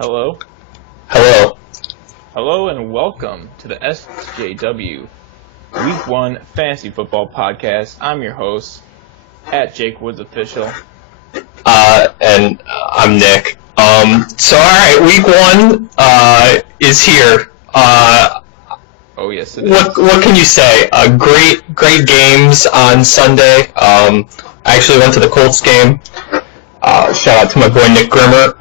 Hello? Hello. Hello and welcome to the SJW Week 1 Fantasy Football Podcast. I'm your host, at Jake Woods Official. And I'm Nick. Alright, Week 1 is here. Oh yes, it is. What can you say? Great games on Sunday. I actually went to the Colts game. Shout out to my boy Nick Grimmer.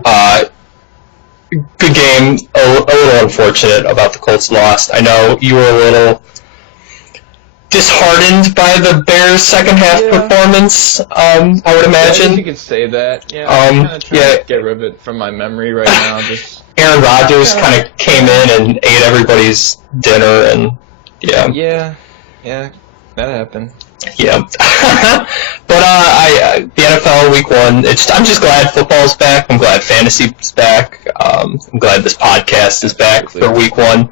Good game. A little unfortunate about the Colts loss. I know you were a little disheartened by the Bears' second half performance. I would imagine. I guess you could say that. Yeah, I'm kind of trying to get rid of it from my memory right now. Just Aaron Rodgers kind of came in and ate everybody's dinner, and yeah, that happened. Yeah, but the NFL Week 1. I'm just glad football's back. I'm glad fantasy's back. I'm glad this podcast is back for Week 1.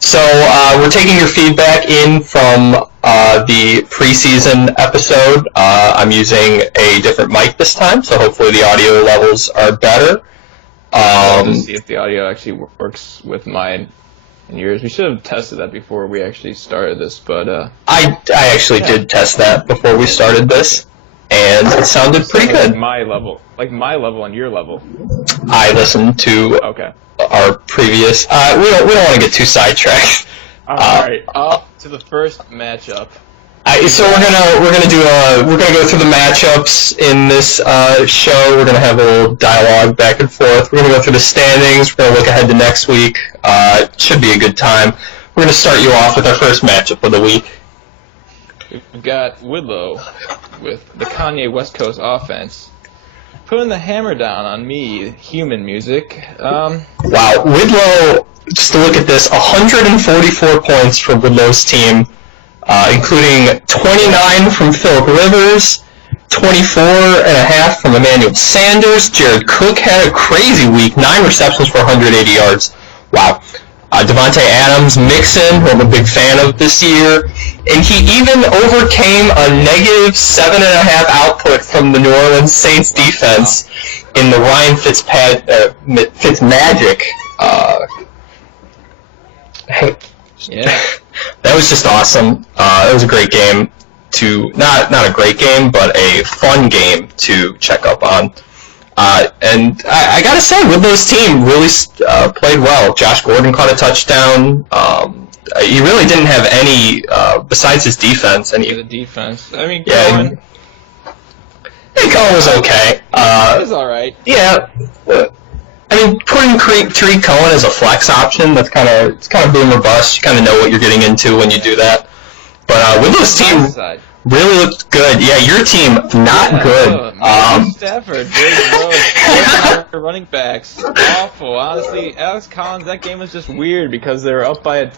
So we're taking your feedback in from the preseason episode. I'm using a different mic this time, so hopefully the audio levels are better. To see if the audio actually works with mine and yours. We should have tested that before we actually started this, but I actually did test that before we started this, and it sounded pretty good. Like my level and your level. I listened to our previous. We don't want to get too sidetracked. All right, up to the first matchup. So we're gonna go through the matchups in this show. We're gonna have a little dialogue back and forth. We're gonna go through the standings. We're gonna look ahead to next week. It should be a good time. We're gonna start you off with our first matchup of the week. We've got Woodlow with the Kanye West Coast offense putting the hammer down on me, human music. Wow, Woodlow. Just to look at this, 144 points for Woodlow's team. Including 29 from Phillip Rivers, 24.5 from Emmanuel Sanders. Jared Cook had a crazy week, 9 receptions for 180 yards. Wow. Devontae Adams, Mixon, who I'm a big fan of this year, and he even overcame a negative 7.5 output from the New Orleans Saints defense in the Ryan Fitzmagic. Yeah. That was just awesome. It was a great game not a great game, but a fun game to check up on. And I gotta say, Woodlow's team really played well. Josh Gordon caught a touchdown. He really didn't have any besides his defense. The defense. I mean, Cohen was okay. It was all right. Yeah. I mean, putting Tariq Cohen as a flex option, it's kind of boom or bust. You kind of know what you're getting into when you do that. But Woodlow's team really looked good. Yeah, your team, not good. Stafford, Drake Rose, running backs, awful. Honestly, Alex Collins, that game was just weird because they were up by a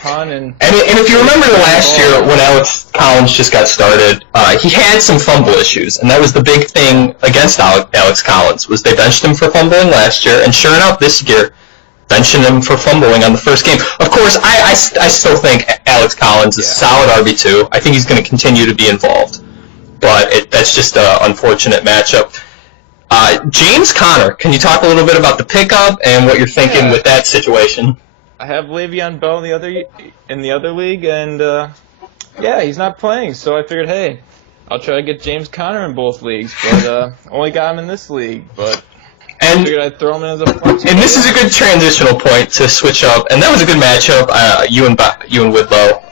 ton. And if you remember last year when Alex Collins just got started, he had some fumble issues, and that was the big thing against Alex Collins, was they benched him for fumbling last year, and sure enough, this year, benching him for fumbling on the first game. Of course, I still think Alex Collins is a solid RB2. I think he's going to continue to be involved, but that's just an unfortunate matchup. James Conner, can you talk a little bit about the pickup and what you're thinking with that situation? I have Le'Veon Bell in the other league, and he's not playing. So I figured, hey, I'll try to get James Conner in both leagues, but only got him in this league. But I figured I'd throw him in as a flex. And this is a good transitional point to switch up, and that was a good matchup. You and Woodlow.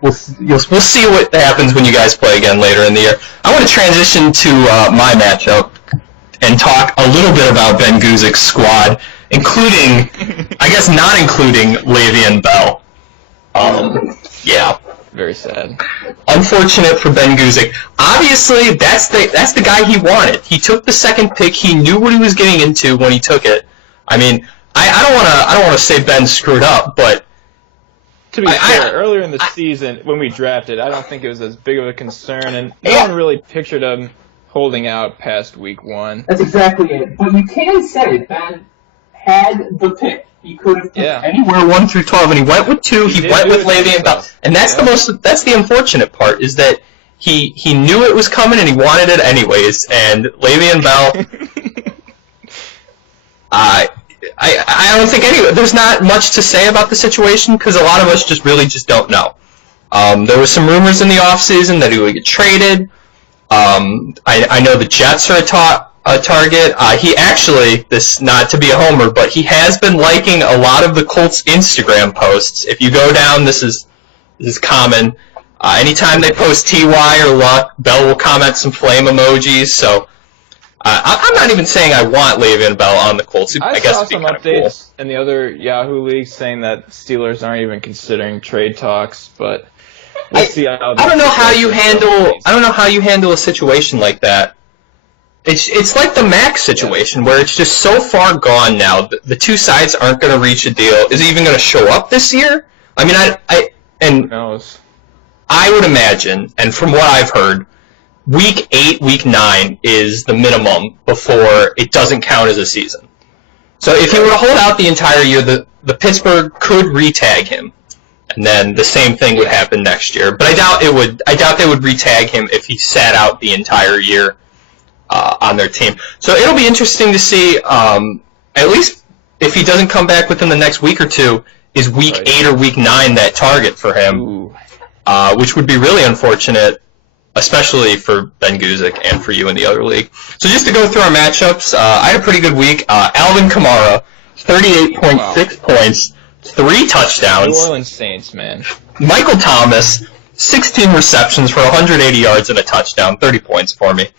We'll see what happens when you guys play again later in the year. I want to transition to my matchup and talk a little bit about Ben Guzik's squad, including, I guess not including Le'Veon Bell. Very sad. Unfortunate for Ben Guzik. Obviously, that's the guy he wanted. He took the second pick. He knew what he was getting into when he took it. I mean, I don't want to say Ben screwed up, but to be fair, earlier in the season when we drafted, I don't think it was as big of a concern, and no one really pictured him holding out past week 1. That's exactly it. But you can say Ben had the pick. He could have picked anywhere 1 through 12, and he went with 2. He went with Le'Veon Bell, and that's that's the unfortunate part, is that he knew it was coming and he wanted it anyways. And Le'Veon Bell I don't think there's not much to say about the situation because a lot of us just don't know. There were some rumors in the offseason that he would get traded. I know the Jets are a target. He actually, this not to be a homer, but he has been liking a lot of the Colts' Instagram posts. If you go down, this is common. Anytime they post TY or Luck, Bell will comment some flame emojis. So I'm not even saying I want Le'Veon Bell on the Colts. I guess saw it'd be some kinda updates cool. in the other Yahoo leagues saying that Steelers aren't even considering trade talks, but we'll see how. I don't know how you handle a situation like that. It's like the Max situation where it's just so far gone now. The two sides aren't going to reach a deal. Is he even going to show up this year? I mean, Who knows? I would imagine, and from what I've heard, week 8, week 9 is the minimum before it doesn't count as a season. So if he were to hold out the entire year, the Pittsburgh could re-tag him, and then the same thing would happen next year. But I doubt they would re-tag him if he sat out the entire year on their team. So it'll be interesting to see. At least if he doesn't come back within the next week or two, is week 8 or week 9 that target for him? Which would be really unfortunate, especially for Ben Guzik and for you in the other league. So just to go through our matchups, I had a pretty good week. Alvin Kamara, 38.6 points, 3 touchdowns. New Orleans Saints, man. Michael Thomas, 16 receptions for 180 yards and a touchdown, 30 points for me.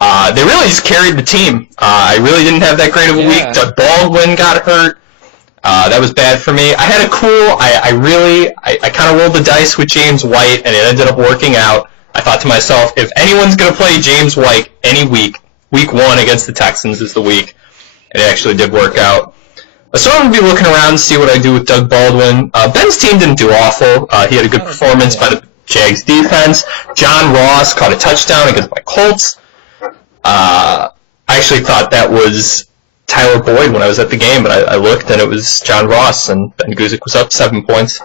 They really just carried the team. I really didn't have that great of a week. Doug Baldwin got hurt. That was bad for me. I had a cool, I kind of rolled the dice with James White, and it ended up working out. I thought to myself, if anyone's going to play James White any week 1 against the Texans is the week. And it actually did work out. So I'm going to be looking around to see what I do with Doug Baldwin. Ben's team didn't do awful. He had a good performance by the Jags defense. John Ross caught a touchdown against my Colts. I actually thought that was Tyler Boyd when I was at the game, but I looked and it was John Ross, and Ben Guzik was up 7 points.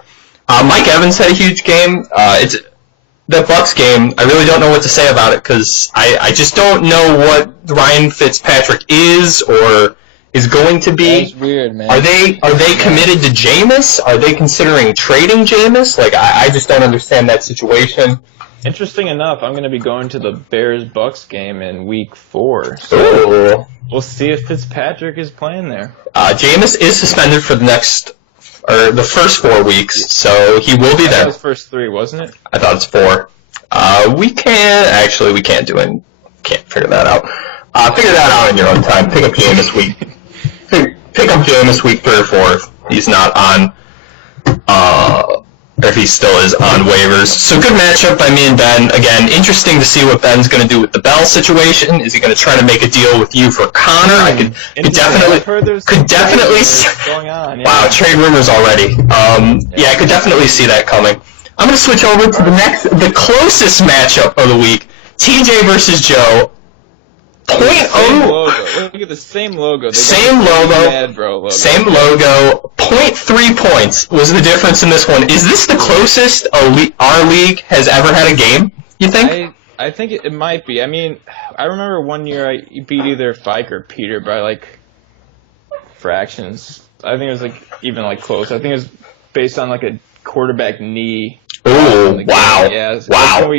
Mike Evans had a huge game. That Bucks game, I really don't know what to say about it because I just don't know what Ryan Fitzpatrick is or is going to be. That's weird, man. Are they committed to Jameis? Are they considering trading Jameis? Like I just don't understand that situation. Interesting enough, I'm going to be going to the Bears-Bucks game in week 4. So we'll see if Fitzpatrick is playing there. Jameis is suspended for the first 4 weeks, so he will be there. That was first 3, wasn't it? I thought it's 4. We can't figure that out. Figure that out in your own time. Pick up Jameis week 3 or 4. He's not on, or if he still is on waivers. So good matchup by me and Ben. Again, interesting to see what Ben's going to do with the Bell situation. Is he going to try to make a deal with you for Connor? I could definitely going on. Yeah. Wow, trade rumors already. Yeah, I could definitely see that coming. I'm going to switch over to the closest matchup of the week. TJ versus Joe. Look at the same logo. Same logo. 0.3 points was the difference in this one. Is this the closest our league has ever had a game, you think? I think it might be. I mean, I remember one year I beat either Fike or Peter by fractions. I think it was even close. I think it was based on a quarterback knee. Oh, wow. Yeah. Wow.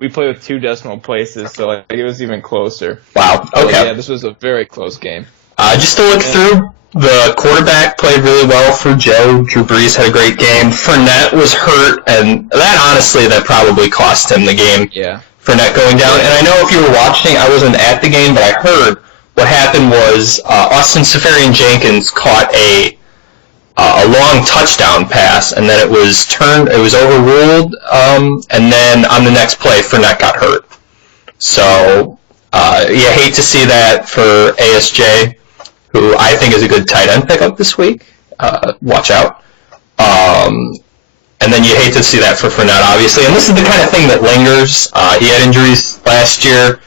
We played with 2 decimal places, so it was even closer. Wow. Okay. So, yeah, this was a very close game. Just to look through, the quarterback played really well for Joe. Drew Brees had a great game. Fournette was hurt, and that probably cost him the game. Yeah. Fournette going down. And I know if you were watching, I wasn't at the game, but I heard what happened was Austin Seferian-Jenkins caught a long touchdown pass, and then it was overruled, and then on the next play, Fournette got hurt. So, hate to see that for ASJ, who I think is a good tight end pickup this week. Watch out. And then you hate to see that for Fournette, obviously. And this is the kind of thing that lingers. He had injuries last year.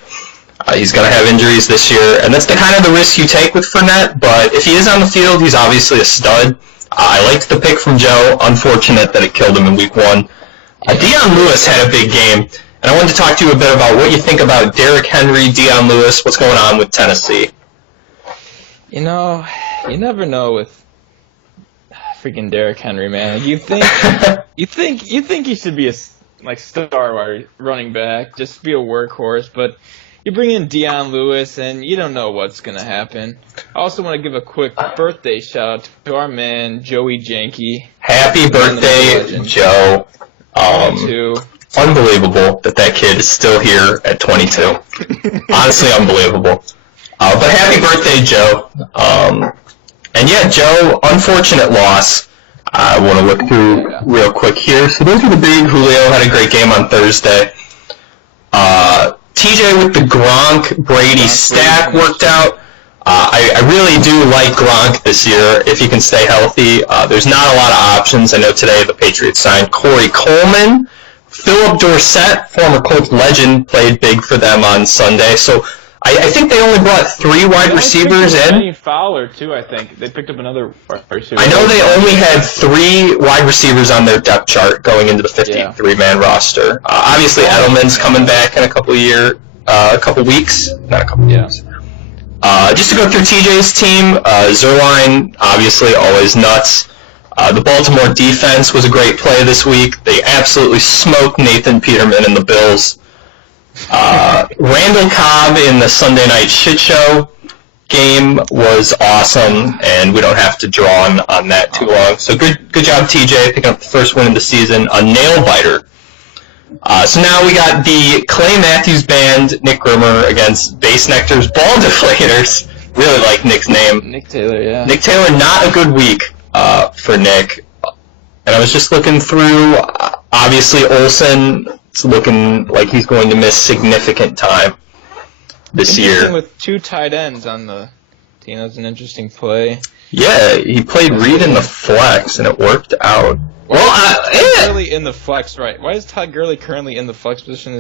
He's going to have injuries this year. And that's the kind of the risk you take with Fournette. But if he is on the field, he's obviously a stud. I liked the pick from Joe. Unfortunate that it killed him in week 1. Deion Lewis had a big game. And I wanted to talk to you a bit about what you think about Derrick Henry, Deion Lewis, what's going on with Tennessee. You know, you never know with freaking Derrick Henry, man. You think he should be a star running back, just be a workhorse, but you bring in Deion Lewis, and you don't know what's gonna happen. I also want to give a quick birthday shout out to our man Joey Janke. Happy birthday, Joe! 22. Unbelievable that kid is still here at 22. Honestly, unbelievable. But happy birthday, Joe. And yeah, Joe, unfortunate loss. I want to look through real quick here. So those are the big. Julio had a great game on Thursday. TJ with the Gronk Brady stack worked out. I really do like Gronk this year if he can stay healthy. There's not a lot of options. I know today the Patriots signed Corey Coleman. Philip Dorsett, former Colts legend, played big for them on Sunday. So I think they only brought 3 wide receivers in. Fowler too, I think. They picked up another wide receiver. I know they only had 3 wide receivers on their depth chart going into the 53-man roster. Obviously, Edelman's coming back in a couple weeks. Not a couple weeks. Just to go through TJ's team, Zerline, obviously, always nuts. The Baltimore defense was a great play this week. They absolutely smoked Nathan Peterman and the Bills. Randall Cobb in the Sunday night shit show game was awesome, and we don't have to draw on that too long. So good job, TJ, picking up the first win of the season, a nail biter. So now we got the Clay Matthews Band, Nick Grimmer, against Base Nectar's Ball Deflators. Really like Nick's name. Nick Taylor, yeah. Nick Taylor, not a good week for Nick. And I was just looking through, obviously Olsen, it's looking like he's going to miss significant time this year. With 2 tight ends on the team, that's an interesting play. Yeah, he played Reed in the flex, and it worked out. Gurley in the flex, right? Why is Todd Gurley currently in the flex position?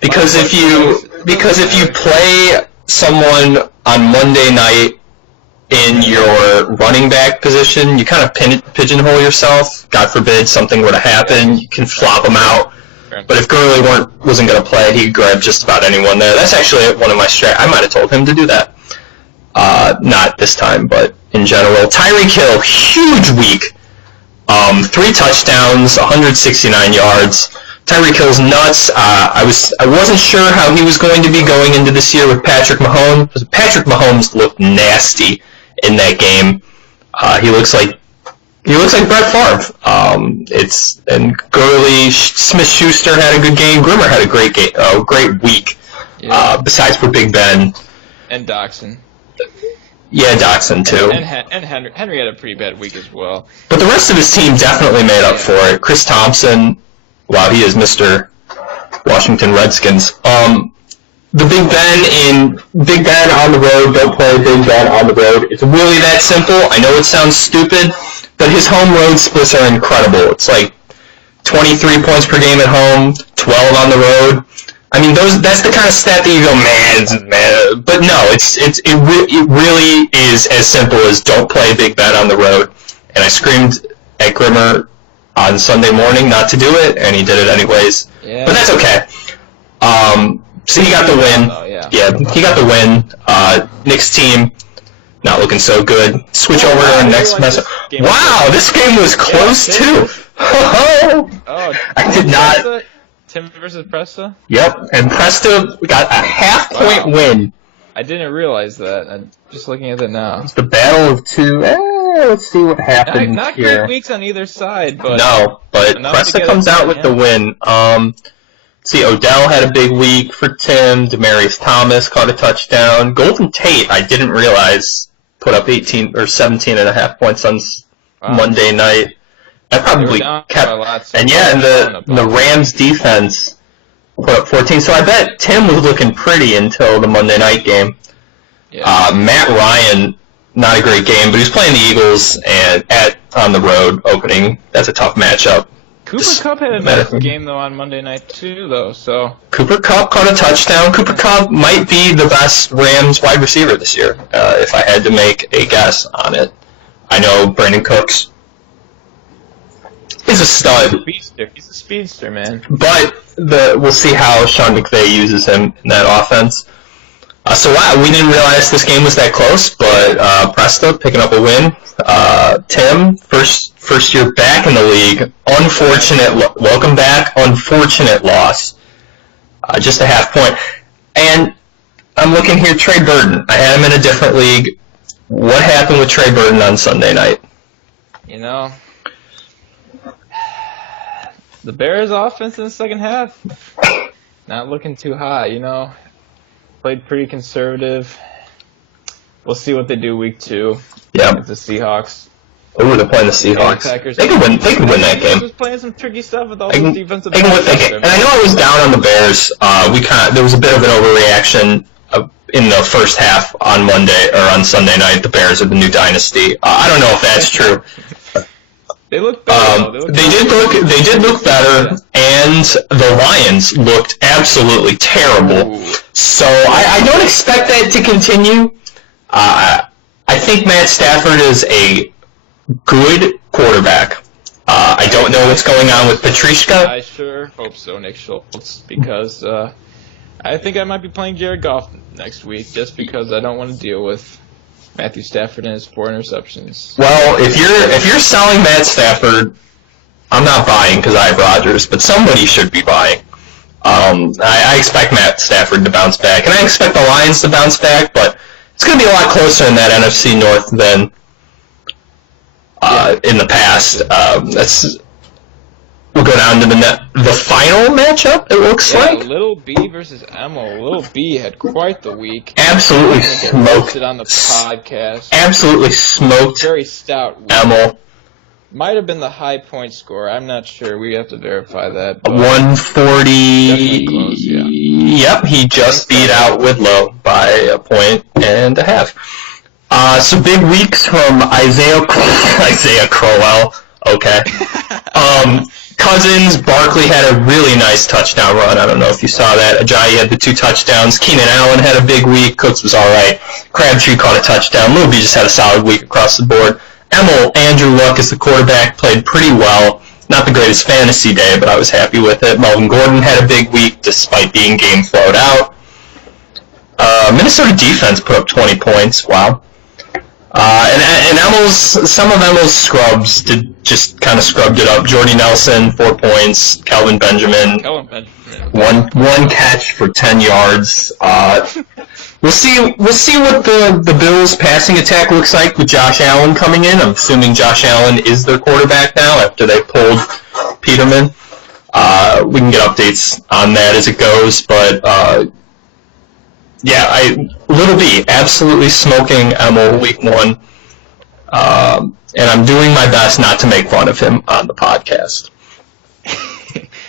Because if you play someone on Monday night in your running back position, you kind of pigeonhole yourself. God forbid something were to happen, you can flop them out. But if Gurley wasn't going to play, he could grab just about anyone there. That's actually one of my strats. I might have told him to do that. Not this time, but in general. Tyreek Hill, huge week. 3 touchdowns, 169 yards. Tyreek Hill's nuts. I wasn't sure how he was going to be going into this year with Patrick Mahomes. Patrick Mahomes looked nasty in that game. He looks like Brett Favre. And Gurley, Smith-Schuster had a good game. Grimmer had a great week. Yeah. Besides for Big Ben and Doxson. Yeah, Doxson too. And Henry had a pretty bad week as well. But the rest of his team definitely made up for it. Chris Thompson, wow, he is Mr. Washington Redskins. The Big Ben on the road, don't play Big Ben on the road. It's really that simple. I know it sounds stupid, but his home road splits are incredible. It's like 23 points per game at home, 12 on the road. I mean, that's the kind of stat that you go, man. But no, it really is as simple as don't play Big Ben on the road. And I screamed at Grimmer on Sunday morning not to do it, and he did it anyways. Yeah. But that's okay. So he got the win. Yeah, he got the win. Nick's team not looking so good. Switch over to our next message. Wow, this game was close too. I did not. Tim versus Presta? Yep, and Presta got a half-point win. I didn't realize that. I'm just looking at it now. It's the battle of 2. Let's see what happens not here. Great weeks on either side, but Presta comes out with the win. See, Odell had a big week for Tim. Demaryius Thomas caught a touchdown. Golden Tate, I didn't realize, put up 18 or 17 and a half points on Monday night. That probably kept, and the Rams defense put up 14. So I bet Tim was looking pretty until the Monday night game. Yeah. Matt Ryan, not a great game, but he was playing the Eagles and on the road opening. That's a tough matchup. Cooper Kupp had a nice game though on Monday night too, though. So Cooper Kupp caught a touchdown. Cooper Kupp might be the best Rams wide receiver this year, if I had to make a guess on it. I know Brandon Cooks. He's a stud. He's a speedster, man. But we'll see how Sean McVay uses him in that offense. So wow, we didn't realize this game was that close, but Presta picking up a win. Tim, first year back in the league. Welcome back. Unfortunate loss. Just a half point. And I'm looking here, Trey Burton. I had him in a different league. What happened with Trey Burton on Sunday night? You know, the Bears' offense in the second half, not looking too hot, you know. Played pretty conservative. We'll see what they do week 2. Yeah. With the Seahawks. Oh, they're playing the Seahawks. They can win. They can win that game. Just playing some tricky stuff with all the defensive. And I know I was down on the Bears. There was a bit of an overreaction in the first half on Monday or on Sunday night. The Bears are the new dynasty. I don't know if that's true. They look better. They did look better, and the Lions looked absolutely terrible. Ooh. So I don't expect that to continue. I think Matt Stafford is a good quarterback. I don't know what's going on with Patricia. I sure hope so, Nick Schultz, because I think I might be playing Jared Goff next week just because I don't want to deal with Matthew Stafford and his 4 interceptions. Well, if you're selling Matt Stafford, I'm not buying because I have Rodgers, but somebody should be buying. I expect Matt Stafford to bounce back, and I expect the Lions to bounce back, but it's going to be a lot closer in that NFC North than in the past. We'll go down to the final matchup, it looks like. Little B versus Emil. Little B had quite the week. Absolutely smoked. On the podcast. Absolutely smoked. Very stout week. Emil. Might have been the high point score. I'm not sure. We have to verify that. 140. Definitely close, yeah. Yep, he just beat out Whitlow by a point and a half. So big weeks from Isaiah Crowell. Okay. Cousins, Barkley had a really nice touchdown run. I don't know if you saw that. Ajayi had the 2 touchdowns. Keenan Allen had a big week. Cooks was all right. Crabtree caught a touchdown. Lil B just had a solid week across the board. Andrew Luck as the quarterback played pretty well. Not the greatest fantasy day, but I was happy with it. Melvin Gordon had a big week despite being game flowed out. Minnesota defense put up 20 points. Wow. And some of Emil's scrubs just kind of scrubbed it up. Jordy Nelson, 4 points. Kelvin Benjamin. One catch for 10 yards. We'll see what the Bills' passing attack looks like with Josh Allen coming in. I'm assuming Josh Allen is their quarterback now after they pulled Peterman. We can get updates on that as it goes, but Little B absolutely smoking Emil week 1, and I'm doing my best not to make fun of him on the podcast.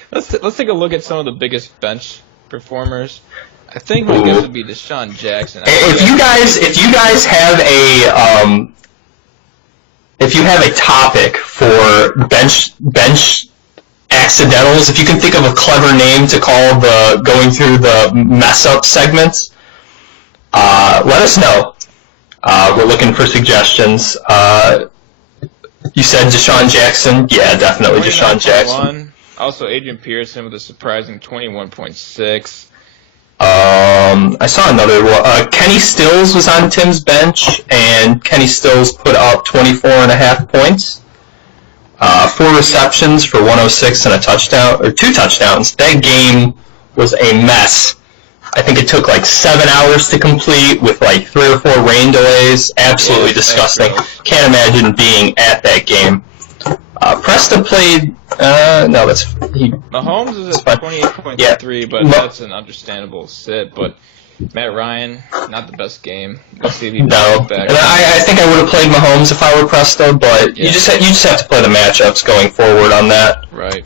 Let's take a look at some of the biggest bench performers. I think my guess would be Deshaun Jackson. If you guys have a topic for bench accidentals, if you can think of a clever name to call the going through the mess up segments, let us know. We're looking for suggestions. You said Deshaun Jackson? Yeah, definitely Deshaun Jackson. Also, Adrian Pearson with a surprising 21.6. I saw another one. Kenny Stills was on Tim's bench, and Kenny Stills put up 24.5 points. 4 receptions for 106 and a touchdown, or 2 touchdowns. That game was a mess. I think it took like 7 hours to complete with like 3 or 4 rain delays. Absolutely disgusting. Can't imagine being at that game. Presta played. Mahomes is at 28.3, but that's an understandable sit. But Matt Ryan, not the best game. We'll see if he back. And I think I would have played Mahomes if I were Presta, but you just have to play the matchups going forward on that. Right.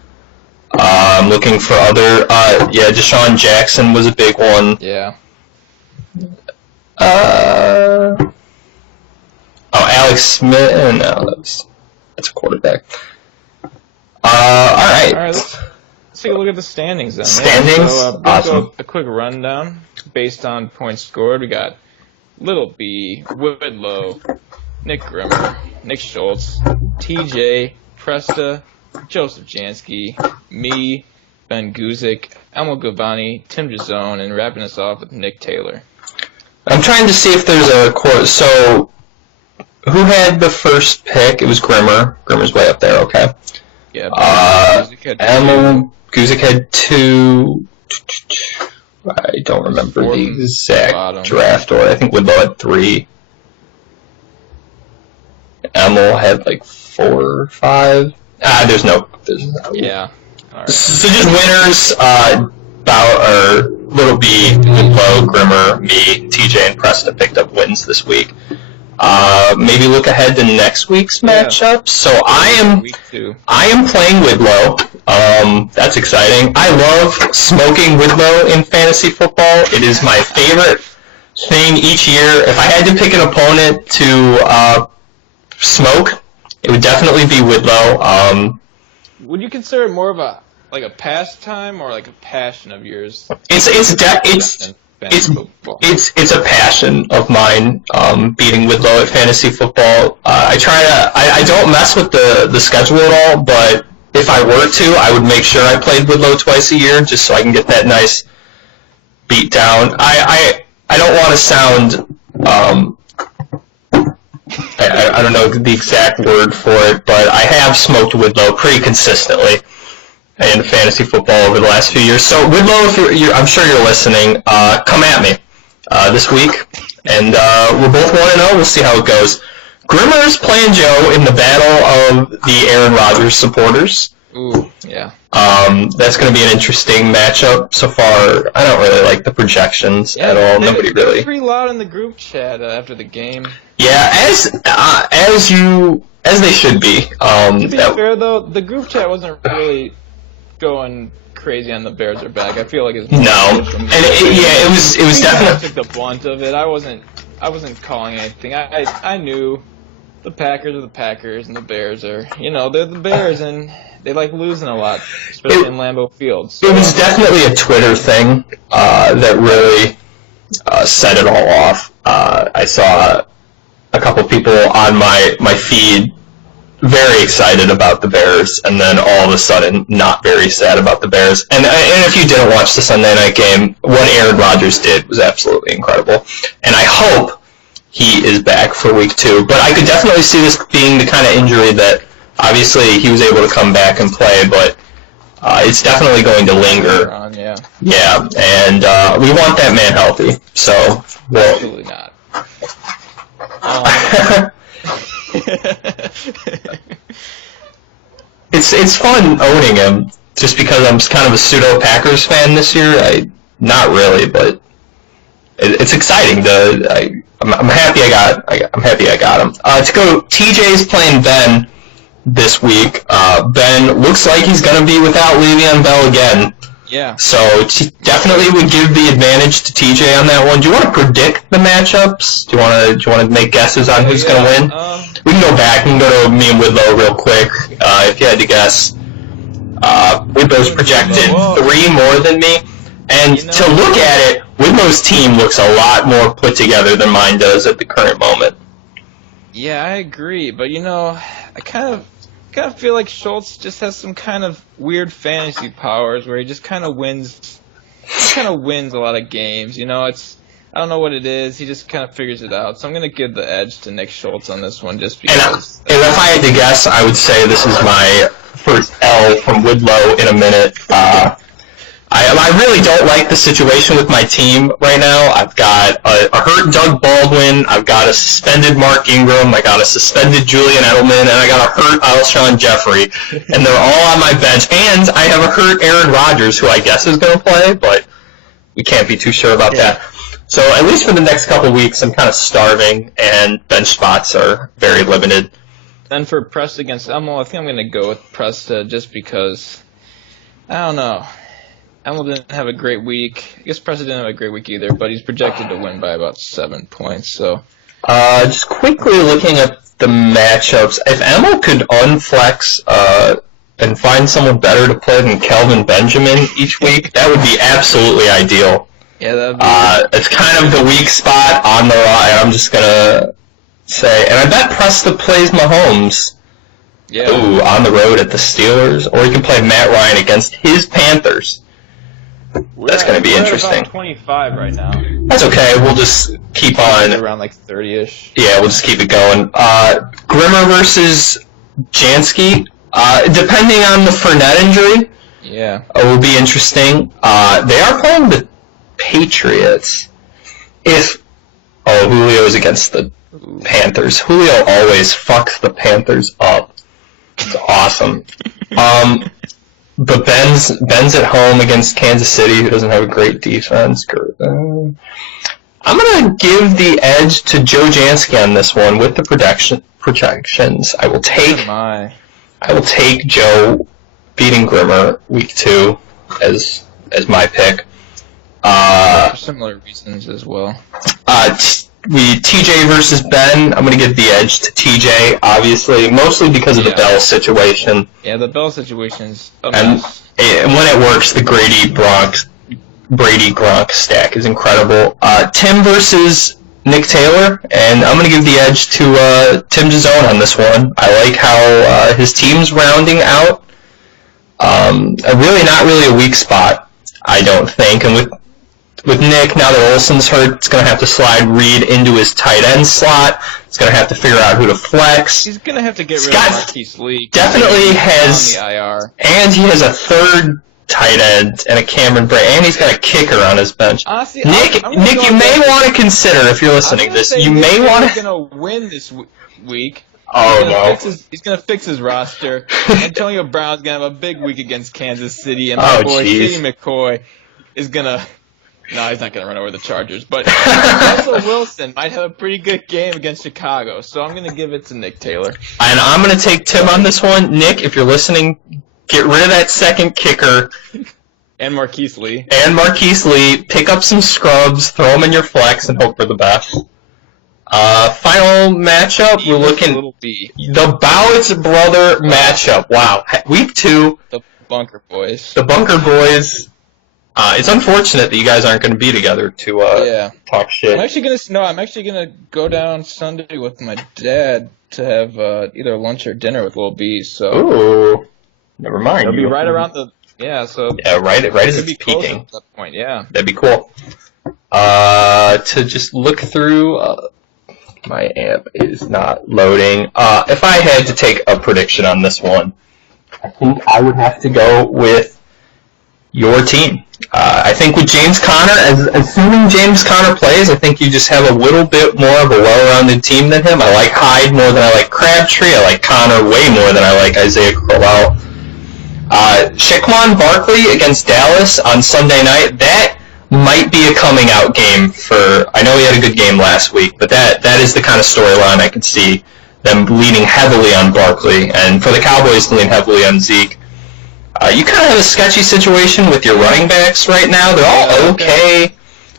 I'm looking for other. Deshaun Jackson was a big one. Yeah. Alex Smith. No, that's a quarterback. All right. Let's take a look at the standings then. Standings? Awesome. A quick rundown based on points scored. We got Little B, Whitlow, Nick Grimmer, Nick Schultz, TJ, Presta, Joseph Jansky, me, Ben Guzik, Emil Gavani, Tim Jazone, and wrapping us off with Nick Taylor. I'm trying to see if there's a quote. So, who had the first pick? It was Grimmer. Grimmer's way up there, okay. Yeah. Emil Guzik had 2. I don't remember the exact draft order. I think Woodlow had 3. Emil had like 4 or 5. There's no. Yeah. All right. So just winners. Little B, Woodlow, Grimmer, me, TJ, and Presta picked up wins this week. Maybe look ahead to next week's matchup. So I am playing Woodlow. That's exciting. I love smoking Woodlow in fantasy football. It is my favorite thing each year. If I had to pick an opponent to smoke, it would definitely be Woodlow. Would you consider it more of a pastime or like a passion of yours? It's a passion of mine, beating Woodlow at fantasy football. I don't mess with the schedule at all, but if I were to, I would make sure I played Woodlow twice a year just so I can get that nice beat down. I don't want to sound, I don't know the exact word for it, but I have smoked Woodlow pretty consistently in fantasy football over the last few years. So Woodlow, if I'm sure you're listening, come at me this week, and we're both 1-0. We'll see how it goes. Grimmer's playing Joe in the battle of the Aaron Rodgers supporters. Ooh, yeah. That's going to be an interesting matchup. So far, I don't really like the projections at all. Nobody really. They're pretty loud in the group chat after the game. Yeah, as they should be. To be fair, though, the group chat wasn't really going crazy on the Bears are back. I feel like it's it was definitely. I took the blunt of it. I wasn't calling anything. I knew the Packers are the Packers and the Bears are, they're the Bears and they like losing a lot, especially in Lambeau Field. So. It was definitely a Twitter thing that really set it all off. I saw a couple people on my feed very excited about the Bears, and then all of a sudden not very sad about the Bears. And if you didn't watch the Sunday night game, what Aaron Rodgers did was absolutely incredible. And I hope he is back for week 2. But I could definitely see this being the kind of injury that obviously he was able to come back and play, but it's definitely going to linger. Yeah, and we want that man healthy. So, absolutely not. It's fun owning him just because I'm kind of a pseudo Packers fan this year. Not really, but it's exciting. I'm happy I got him. To go, TJ's playing Ben this week. Ben looks like he's going to be without Le'Veon Bell again. Yeah. So definitely would give the advantage to TJ on that one. Do you want to predict the matchups? Do you want to make guesses on who's going to win? We can go back. We can go to me and Woodlow real quick. If you had to guess, Woodlow's projected 3 more than me. And to look at it, Woodlow's team looks a lot more put together than mine does at the current moment. Yeah, I agree. But I kind of feel like Schultz just has some kind of weird fantasy powers where he just kind of wins. He kind of wins a lot of games. I don't know what it is. He just kind of figures it out. So I'm going to give the edge to Nick Schultz on this one just because. And if I had to guess, I would say this is my first L from Woodlow in a minute. I really don't like the situation with my team right now. I've got a hurt Doug Baldwin. I've got a suspended Mark Ingram. I got a suspended Julian Edelman. And I got a hurt Alshon Jeffrey. And they're all on my bench. And I have a hurt Aaron Rodgers, who I guess is going to play, but we can't be too sure about that. So at least for the next couple weeks, I'm kind of starving, and bench spots are very limited. Then for Presta against Emil, I think I'm going to go with Presta just because, I don't know. Emil didn't have a great week. I guess Presta didn't have a great week either, but he's projected to win by about 7 points. So, just quickly looking at the matchups, if Emil could unflex and find someone better to play than Kelvin Benjamin each week, that would be absolutely ideal. Yeah, that'd be it's kind of the weak spot on the line. I'm just gonna say, and I bet Presta plays Mahomes. Yeah. Ooh, on the road at the Steelers, or he can play Matt Ryan against his Panthers. That's going to be interesting. We're at about 25 right now. That's okay. We'll just keep on. Around like 30-ish. Yeah, we'll just keep it going. Grimmer versus Jansky. Depending on the Fournette injury, it will be interesting. They are playing the Patriots. Julio's against the Panthers. Julio always fucks the Panthers up. It's awesome. But Ben's at home against Kansas City, who doesn't have a great defense. I'm going to give the edge to Joe Jansky on this one with the projections. I will take Joe beating Grimmer week 2 as my pick. For similar reasons as well. TJ versus Ben. I'm going to give the edge to TJ, obviously, mostly because of the Bell situation. Yeah, the Bell situation's a mess. And when it works, the Brady Gronk stack is incredible. Tim versus Nick Taylor, and I'm going to give the edge to Tim DeZone on this one. I like how his team's rounding out. Really not really a weak spot, I don't think. And with Nick, now that Olsen's hurt, it's going to have to slide Reed into his tight end slot. It's going to have to figure out who to flex. He's going to have to get rid of Marquise Lee. Definitely has, on the IR. And he has a third tight end and a Cameron Bray, and he's got a kicker on his bench. Honestly, Nick, you may want to consider, if you're listening to this, you may want to... He's going to win this week. Oh, no. He's going to fix his roster. Antonio Brown's going to have a big week against Kansas City, and my boy, Steve McCoy, is going to... No, he's not going to run over the Chargers. But Russell Wilson might have a pretty good game against Chicago, so I'm going to give it to Nick Taylor. And I'm going to take Tim on this one. Nick, if you're listening, get rid of that second kicker. And Marquise Lee. Pick up some scrubs, throw them in your flex, and hope for the best. Final matchup, we're looking the Bowitz brother matchup. Wow. Week 2. The Bunker Boys. It's unfortunate that you guys aren't going to be together to talk shit. I'm actually gonna go down Sunday with my dad to have either lunch or dinner with Lil B. So. Ooh. Never mind. It'll be right around the right as it's peaking. At that point, yeah. That'd be cool. To just look through. My amp is not loading. If I had to take a prediction on this one, I think I would have to go with your team. I think with James Conner, assuming James Conner plays, I think you just have a little bit more of a well-rounded team than him. I like Hyde more than I like Crabtree. I like Conner way more than I like Isaiah Crowell. Shaquan Barkley against Dallas on Sunday night, that might be a coming out game for, I know he had a good game last week, but that is the kind of storyline I could see them leaning heavily on Barkley, and for the Cowboys to lean heavily on Zeke. You kind of have a sketchy situation with your running backs right now. They're all okay.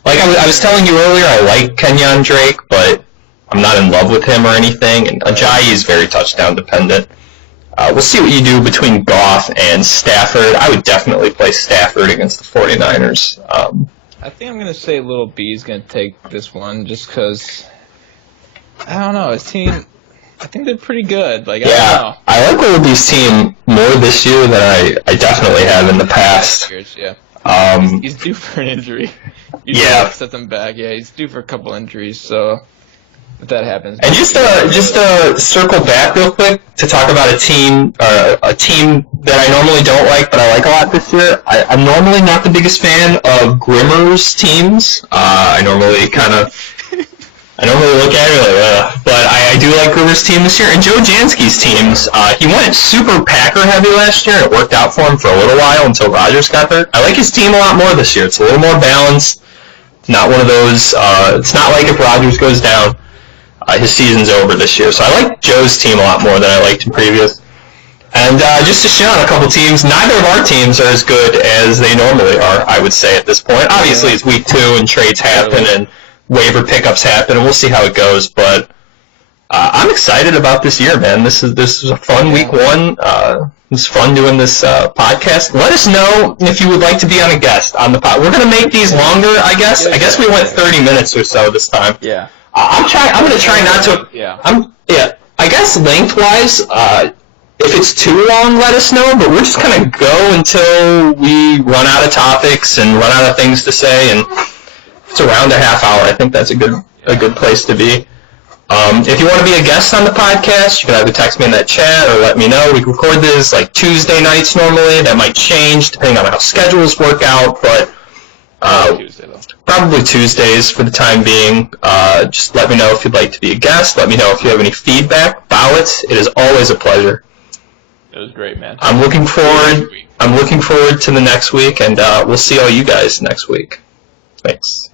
Like I was telling you earlier, I like Kenyon Drake, but I'm not in love with him or anything, and Ajayi is very touchdown dependent. We'll see what you do between Goff and Stafford. I would definitely play Stafford against the 49ers. I think I'm going to say Little B is going to take this one just because, I don't know, his team, I think they're pretty good. I don't know. I like Little B's team more this year than I definitely have in the past. He's due for an injury. You set them back. Yeah, he's due for a couple injuries, so if that happens. And just to circle back real quick to talk about a team that I normally don't like, but I like a lot this year. I'm normally not the biggest fan of Grimmer's teams. I normally look at it but I do like Grimmer's team this year. And Joe Jansky's teams, he went super Packer heavy last year. It worked out for him for a little while until Rodgers got hurt. I like his team a lot more this year. It's a little more balanced. It's not one of those, it's not like if Rodgers goes down, his season's over this year. So I like Joe's team a lot more than I liked in previous. And just to shit on a couple teams, neither of our teams are as good as they normally are, I would say, at this point. Obviously, it's week 2 and trades happen and waiver pickups happen, and we'll see how it goes. But I'm excited about this year, man. This is a fun week 1. It was fun doing this podcast. Let us know if you would like to be on a guest on the pod. We're going to make these longer, I guess. I guess we went 30 minutes or so this time. Yeah. I'm going to try not to. Yeah. I guess lengthwise, If it's too long, let us know, but we're just going to go until we run out of topics and run out of things to say, and if it's around a half hour, I think that's a good place to be. If you want to be a guest on the podcast, you can either text me in that chat or let me know. We record this like Tuesday nights normally. That might change depending on how schedules work out, but Tuesday, though. probably Tuesdays for the time being. Just let me know if you'd like to be a guest. Let me know if you have any feedback. Ballots, it is always a pleasure. It was great, man. I'm looking forward to the next week, and we'll see all you guys next week. Thanks.